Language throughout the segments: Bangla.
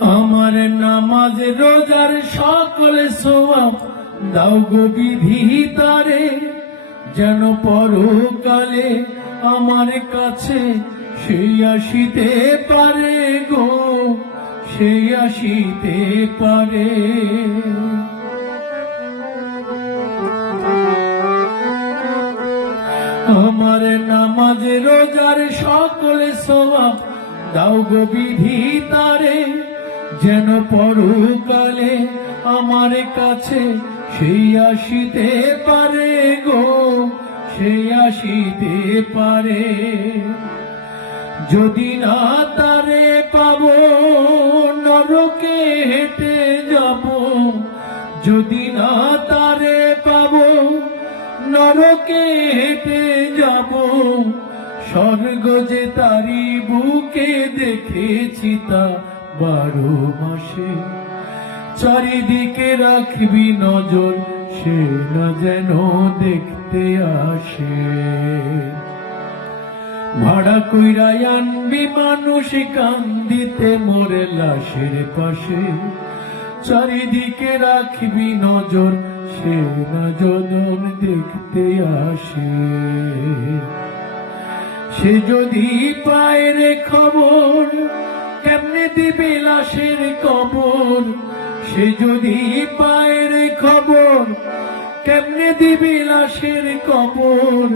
আমার নামাজ রোজার সকল সোয়াব দাও গো বিধি তারে, যেন পরকালে আমার কাছে সেই আসিতে পারে গো, সেই আসিতে পারে। আমার নামাজ রোজার সকল সোয়াব দাও গো বিধি তারে যেন পরকালে আমার কাছে সেই আসিতে পারে গো, সেই আসিতে পারে। যদি না তারে পাবো, নরকে হেঁটে যাব। যদি না তারে পাবো, নরকে হেঁটে যাব। স্বর্গ যে তারি বুকে দেখেছি তা বারো মাসে চারিদিকে রাখবি নজর, সে না যেন দেখতে আসে। ভাড়া কইরাই আনবি মানুষ কান্দিতে মোরে লাশের পাশে। চারিদিকে রাখবি নজর, সে না যদন দেখতে আসে। সে যদি পায় রে খবর, কেমনে দিবে লাশের কবর, সে যদি পায় রে খবর, কেমনে দিবি লাশের কবর?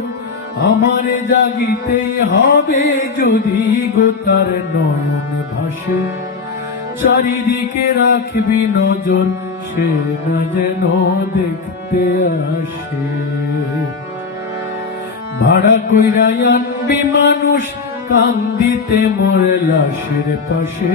আমারে জাগিতে হবে যদি গোতার নয়ন ভাসে। চারিদিকে রাখবি নজর, সে না যেন দেখতে আসে। ভাড়া কইরা আনবি মানুষ, কান্দিতে মোরে লাশের পাশে।